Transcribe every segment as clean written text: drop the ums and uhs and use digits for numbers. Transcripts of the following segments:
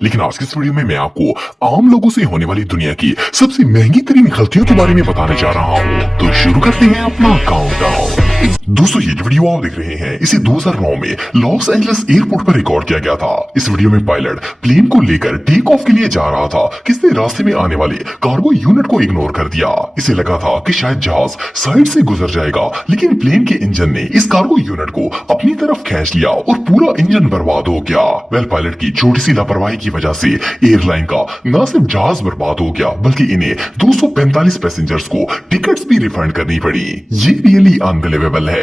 लेकिन आज की इस वीडियो में मैं आपको आम लोगों से होने वाली दुनिया की सबसे महंगी तरीन गलतियों के बारे में बताने जा रहा हूँ। तो शुरू करते हैं अपना काउंटडाउन। दोस्तों ये जो वीडियो आप देख रहे हैं इसे 2009 में लॉस एंजलिस एयरपोर्ट पर रिकॉर्ड किया गया था। इस वीडियो में पायलट प्लेन को लेकर टेक ऑफ के लिए जा रहा था कि इसने रास्ते में आने वाले कार्गो यूनिट को इग्नोर कर दिया। इसे लगा था कि शायद जहाज साइड से गुजर जाएगा, लेकिन प्लेन के इंजन ने इस कार्गो यूनिट को अपनी तरफ खींच लिया और पूरा इंजन बर्बाद हो गया। पायलट की छोटी सी लापरवाही की वजह से एयरलाइन का न सिर्फ जहाज बर्बाद हो गया बल्कि इन्हें 245 पैसेंजर्स को टिकट्स भी रिफंड करनी पड़ी। ये रियली अनबिलीवेबल है।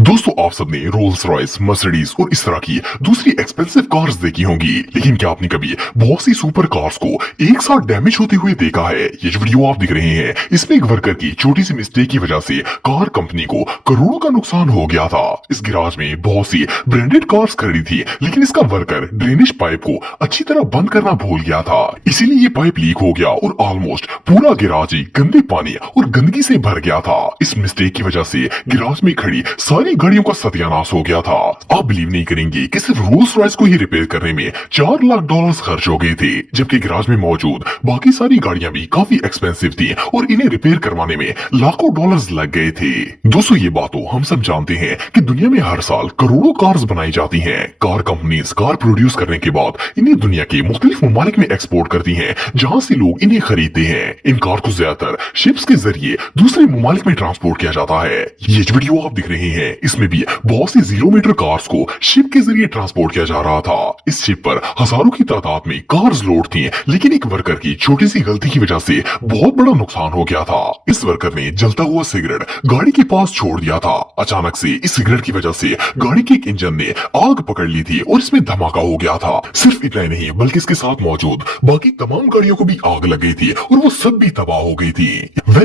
दोस्तों आप सबने रोल्स रॉयस, मर्सिडीज और इस तरह की दूसरी एक्सपेंसिव कार्स देखी होंगी, लेकिन क्या आपने कभी बहुत सी सुपर कार्स को एक साथ डैमेज होते हुए देखा है? ये जो वीडियो आप देख रहे हैं इसमें एक वर्कर की छोटी सी मिस्टेक की वजह से कार कंपनी को करोड़ों का नुकसान हो गया था। इस गैराज में बहुत सी ब्रांडेड कार्स खड़ी थी, लेकिन इसका वर्कर ड्रेनेज पाइप को अच्छी तरह बंद करना भूल गया था, इसीलिए ये पाइप लीक हो गया और ऑलमोस्ट पूरा गैराज ही गंदे पानी और गंदगी से भर गया था। इस मिस्टेक की वजह से गैराज में खड़ी सारी गाड़ियों का सत्यानाश हो गया था। आप बिलीव नहीं करेंगे कि सिर्फ रोल्स रॉयस को ही रिपेयर करने में $4 लाख खर्च हो गए थे, जबकि गैराज में मौजूद बाकी सारी गाड़ियां भी काफी एक्सपेंसिव थी और इन्हें रिपेयर करवाने में लाखों डॉलर्स लग गए थे। दोस्तों ये बात तो हम सब जानते हैं कि दुनिया में हर साल करोड़ों कार्स बनाई जाती हैं। कार कंपनीज कार प्रोड्यूस करने के बाद इन्हें दुनिया के मुख्तलिफ ममालिक में एक्सपोर्ट करती हैं, जहां से लोग इन्हें खरीदते हैं। इन कार को ज्यादातर शिप्स के जरिए दूसरे ममालिक में ट्रांसपोर्ट किया जाता है। ये जो वीडियो आप देख रहे हैं इसमें भी बहुत सी 0 मीटर कार्स को शिप के जरिए ट्रांसपोर्ट किया जा रहा था। इस शिप पर हजारों की तादाद में कार्स लोड थी, लेकिन एक वर्कर की छोटी सी गलती की वजह से बहुत बड़ा नुकसान हो गया था। इस वर्कर ने जलता हुआ सिगरेट गाड़ी के पास छोड़ दिया था। अचानक से इस सिगरेट की वजह से गाड़ी के एक इंजन ने आग पकड़ ली थी और इसमें धमाका हो गया था। सिर्फ इतना ही नहीं बल्कि इसके साथ मौजूद बाकी तमाम गाड़ियों को भी आग लग गई थी और वो सब भी तबाह हो गई थी।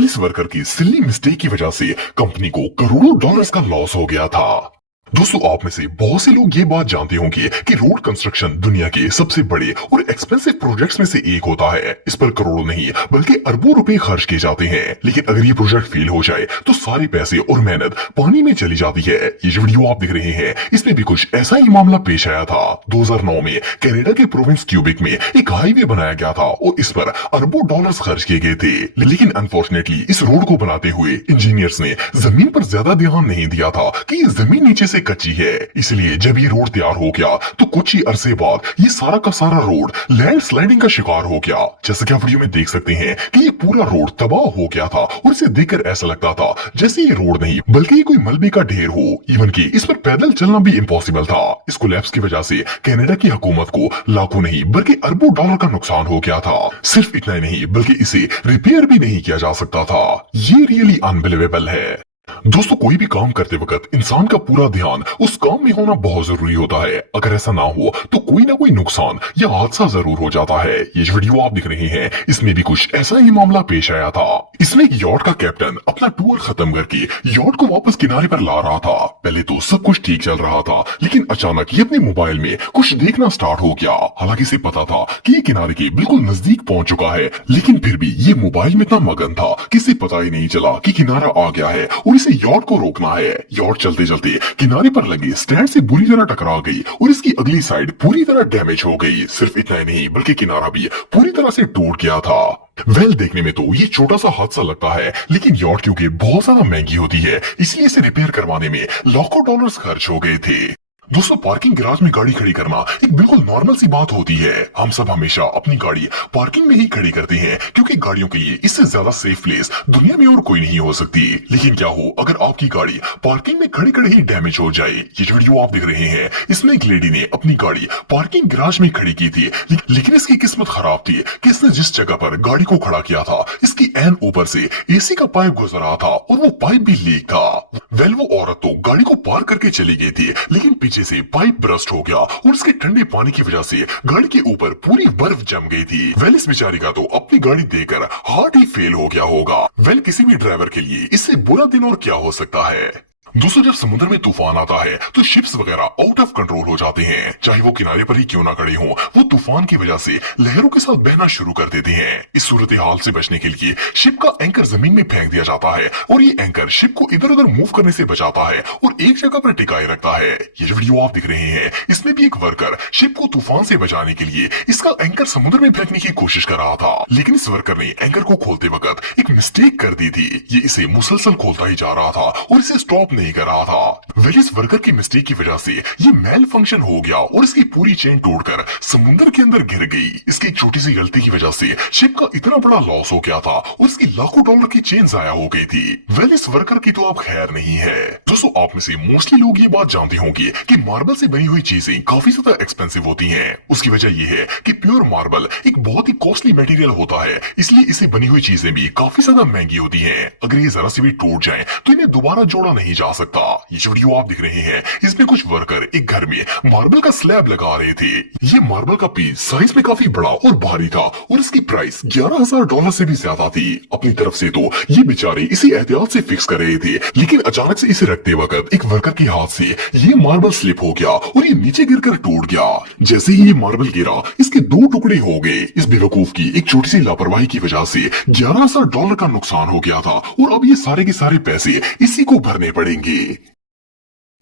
इस वर्कर की सिली मिस्टेक की वजह से कंपनी को करोड़ों डॉलर्स का लॉस हो गया था। दोस्तों आप में से बहुत से लोग ये बात जानते होंगे कि रोड कंस्ट्रक्शन दुनिया के सबसे बड़े और एक्सपेंसिव प्रोजेक्ट्स में से एक होता है। इस पर करोड़ों नहीं बल्कि अरबों रुपए खर्च किए जाते हैं, लेकिन अगर ये प्रोजेक्ट फेल हो जाए तो सारे पैसे और मेहनत पानी में चली जाती है। ये जो वीडियो आप देख रहे हैं इसमें भी कुछ ऐसा ही मामला पेश आया था। 2009 में कनाडा के प्रोविंस क्यूबिक में एक हाईवे बनाया गया था और इस पर अरबों डॉलर्स खर्च किए गए थे, लेकिन अनफॉर्चुनेटली इस रोड को बनाते हुए इंजीनियर्स ने जमीन पर ज्यादा ध्यान नहीं दिया था कि ये जमीन नीचे से कच्ची है। इसलिए जब ये रोड तैयार हो गया तो कुछ ही अरसे बाद ये सारा का सारा रोड लैंड स्लाइडिंग का शिकार हो गया। जैसे कि आप वीडियो में देख सकते हैं कि ये पूरा रोड तबाह हो गया था और इसे देखकर ऐसा लगता था जैसे ये रोड नहीं बल्कि ये कोई मलबे का ढेर हो। इवन कि इस पर पैदल चलना भी इम्पॉसिबल था। इस कोलैप्स की वजह से कनाडा की हुकूमत को लाखों नहीं बल्कि अरबों डॉलर का नुकसान हो गया था। सिर्फ इतना ही नहीं बल्कि इसे रिपेयर भी नहीं किया जा सकता था। ये रियली अनबिलीवेबल है। दोस्तों कोई भी काम करते वक्त इंसान का पूरा ध्यान उस काम में होना बहुत जरूरी होता है। अगर ऐसा ना हो तो कोई ना कोई नुकसान या हादसा जरूर हो जाता है। ये जो वीडियो आप देख रहे हैं इसमें भी कुछ ऐसा ही मामला पेश आया था। इसमें एक यॉट का कैप्टन अपना टूर खत्म करके यॉट को वापस किनारे पर ला रहा था। पहले तो सब कुछ ठीक चल रहा था, लेकिन अचानक ये अपने मोबाइल में कुछ देखना स्टार्ट हो गया। हालांकि इसे पता था कि ये किनारे के बिल्कुल नजदीक पहुंच चुका है, लेकिन फिर भी ये मोबाइल में इतना मगन था कि इसे पता ही नहीं चला कि किनारा आ गया है और इसे यॉट को रोकना है। यॉट चलते चलते किनारे पर लगे स्टैंड से बुरी तरह टकरा गई और इसकी अगली साइड पूरी तरह डैमेज हो गई। सिर्फ इतना ही नहीं बल्कि किनारा भी पूरी तरह से टूट गया था। देखने में तो ये छोटा सा हादसा लगता है, लेकिन यॉट क्योंकि बहुत ज्यादा महंगी होती है इसलिए इसे रिपेयर करवाने में लाखों डॉलर्स खर्च हो गए थे। दोस्तों पार्किंग गैराज में गाड़ी खड़ी करना एक बिल्कुल नॉर्मल सी बात होती है। हम सब हमेशा अपनी गाड़ी पार्किंग में ही खड़ी करते हैं क्योंकि गाड़ियों के लिए इससे ज्यादा सेफ प्लेस दुनिया में और कोई नहीं हो सकती। लेकिन क्या हो अगर आपकी गाड़ी पार्किंग में खड़ी खड़ी ही डैमेज हो जाए? ये जो वीडियो आप देख रहे हैं इसमें एक लेडी ने अपनी गाड़ी पार्किंग गैराज में खड़ी की थी, लेकिन इसकी किस्मत खराब थी कि इसने जिस जगह पर गाड़ी को खड़ा किया था इसकी एन ऊपर से एसी का पाइप गुजर रहा था और वो पाइप भी लीक था। वो औरत तो गाड़ी को पार्क करके चली गई थी, लेकिन पीछे से पाइप ब्रस्ट हो गया और उसके ठंडे पानी की वजह से गाड़ी के ऊपर पूरी बर्फ जम गई थी। इस बेचारी का तो अपनी गाड़ी देखकर हार्ट ही फेल हो गया होगा। किसी भी ड्राइवर के लिए इससे बुरा दिन और क्या हो सकता है। दोस्तों जब समुद्र में तूफान आता है तो शिप्स वगैरह आउट ऑफ कंट्रोल हो जाते हैं, चाहे वो किनारे पर ही क्यों ना खड़े हों, वो तूफान की वजह से लहरों के साथ बहना शुरू कर देते हैं। इस सूरत हाल से बचने के लिए शिप का एंकर जमीन में फेंक दिया जाता है और ये एंकर शिप को इधर उधर मूव करने से बचाता है और एक जगह पर टिकाए रखता है। ये जो वीडियो आप दिख रहे हैं इसमें भी एक वर्कर शिप को तूफान से बचाने के लिए इसका एंकर समुद्र में फेंकने की कोशिश कर रहा था, लेकिन इस वर्कर ने एंकर को खोलते वक्त एक मिस्टेक कर दी थी। ये इसे मुसलसल खोलता ही जा रहा था और इसे स्टॉप नहीं कर रहा था। वेल इस वर्कर की मिस्टेक की वजह से ये मेल फंक्शन हो गया और इसकी पूरी चेन तोड़कर समुद्र के अंदर गिर गई। इसकी एक छोटी सी गलती की वजह से शिप का इतना बड़ा लॉस हो गया था और इसकी लाखों डॉलर की चेन जाया हो गई थी। वेल इस वर्कर की तो अब खैर नहीं है। दोस्तों आप में से मोस्टली लोग ये बात जानते होंगे कि मार्बल से बनी हुई चीजें काफी ज्यादा एक्सपेंसिव होती हैं। उसकी वजह ये है कि प्योर मार्बल एक बहुत ही कॉस्टली मटेरियल होता है, इसलिए इसे बनी हुई चीजें भी काफी ज्यादा महंगी होती हैं। अगर ये जरा सी भी टूट जाए तो इन्हें दोबारा जोड़ा नहीं जा सकता। ये जो वीडियो आप दिख रहे हैं इसमें कुछ वर्कर एक घर में मार्बल का स्लैब लगा रहे थे। ये मार्बल का पीस साइज में काफी बड़ा और भारी था और इसकी प्राइस $11,000 से भी ज्यादा थी। अपनी तरफ से तो ये बेचारे इसे एहतियात से फिक्स कर रहे थे, लेकिन अचानक से इसे रखते वक्त एक वर्कर के हाथ से ये मार्बल स्लिप हो गया और ये नीचे गिरकर टूट गया। जैसे ही ये मार्बल गिरा इसके दो टुकड़े हो गए। इस बेवकूफ की एक छोटी सी लापरवाही की वजह से $11,000 का नुकसान हो गया था और अब ये सारे के सारे पैसे इसी को भरने पड़ेंगे।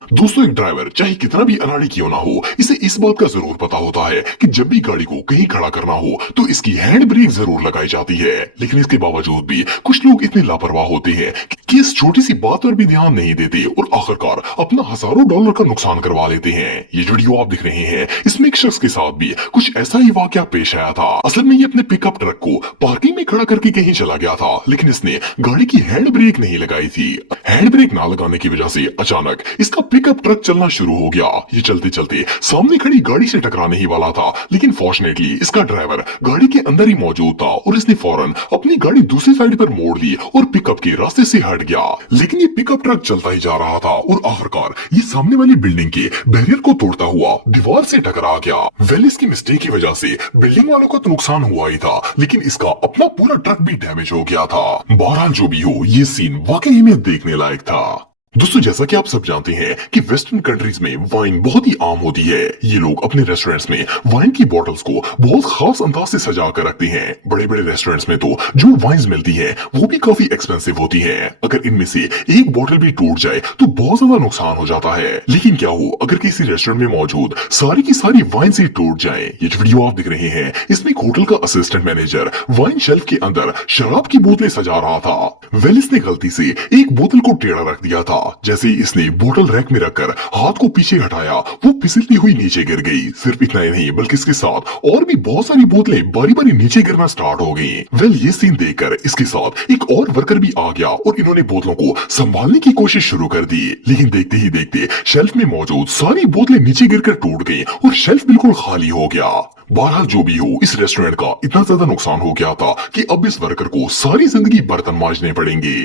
दोस्तों एक ड्राइवर चाहे कितना भी अनाड़ी क्यों ना हो, इसे इस बात का जरूर पता होता है कि जब भी गाड़ी को कहीं खड़ा करना हो तो इसकी हैंड ब्रेक जरूर लगाई जाती है, लेकिन इसके बावजूद भी कुछ लोग इतने लापरवाह होते हैं कि इस छोटी सी बात पर भी ध्यान नहीं देते और आखिरकार अपना हजारों डॉलर का नुकसान करवा लेते हैं। ये जो वीडियो आप दिख रहे हैं इसमें एक शख्स के साथ भी कुछ ऐसा ही वाकया पेश आया था। असल में ये अपने पिकअप ट्रक को पार्किंग में खड़ा करके कहीं चला गया था, लेकिन इसने गाड़ी की हैंड ब्रेक नहीं लगाई थी। हैंड ब्रेक ना लगाने की वजह से अचानक इसका पिकअप ट्रक चलना शुरू हो गया। ये चलते चलते सामने खड़ी गाड़ी से टकराने ही वाला था, लेकिन फॉर्चुनेटली इसका ड्राइवर गाड़ी के अंदर ही मौजूद था और इसने फौरन अपनी गाड़ी दूसरी साइड पर मोड़ ली और पिकअप के रास्ते से हट गया। लेकिन ये पिकअप ट्रक चलता ही जा रहा था और आखिरकार ये सामने वाली बिल्डिंग के बैरियर को तोड़ता हुआ दीवार से टकरा गया। वेल इसकी मिस्टेक की वजह से बिल्डिंग वालों का तो नुकसान हुआ ही था, लेकिन इसका अपना पूरा ट्रक भी डैमेज हो गया था। बहरहाल जो भी हो ये सीन वाकई में देखने लायक था। दोस्तों जैसा कि आप सब जानते हैं कि वेस्टर्न कंट्रीज में वाइन बहुत ही आम होती है। ये लोग अपने रेस्टोरेंट्स में वाइन की बॉटल्स को बहुत खास अंदाज से सजा कर रखते हैं। बड़े बड़े रेस्टोरेंट्स में तो जो वाइन्स मिलती हैं वो भी काफी एक्सपेंसिव होती हैं। अगर इनमें से एक बॉटल भी टूट जाए तो बहुत ज्यादा नुकसान हो जाता है। लेकिन क्या हो अगर किसी रेस्टोरेंट में मौजूद सारी की सारी वाइन से टूट जाए। ये जो वीडियो आप दिख रहे हैं इसमें एक होटल का असिस्टेंट मैनेजर वाइन शेल्फ के अंदर शराब की बोतलें सजा रहा था। वेल इसने गलती से एक बोतल को टेढ़ा रख दिया था। जैसे ही इसने बोतल रैक में रखकर हाथ को पीछे हटाया वो फिसलती हुई नीचे गिर गई। सिर्फ इतना ही नहीं बल्कि इसके साथ और भी बहुत सारी बोतलें बारी बारी नीचे गिरना स्टार्ट हो गई। वेल ये सीन देखकर इसके साथ एक और वर्कर भी आ गया और इन्होंने बोतलों को संभालने की कोशिश शुरू कर दी, लेकिन देखते ही देखते शेल्फ में मौजूद सारी बोतलें नीचे गिरकर टूट गई और शेल्फ बिल्कुल खाली हो गया। बहरहाल जो भी हो इस रेस्टोरेंट का इतना ज्यादा नुकसान हो गया था कि अब इस वर्कर को सारी जिंदगी बर्तन मांजने पड़ेंगे।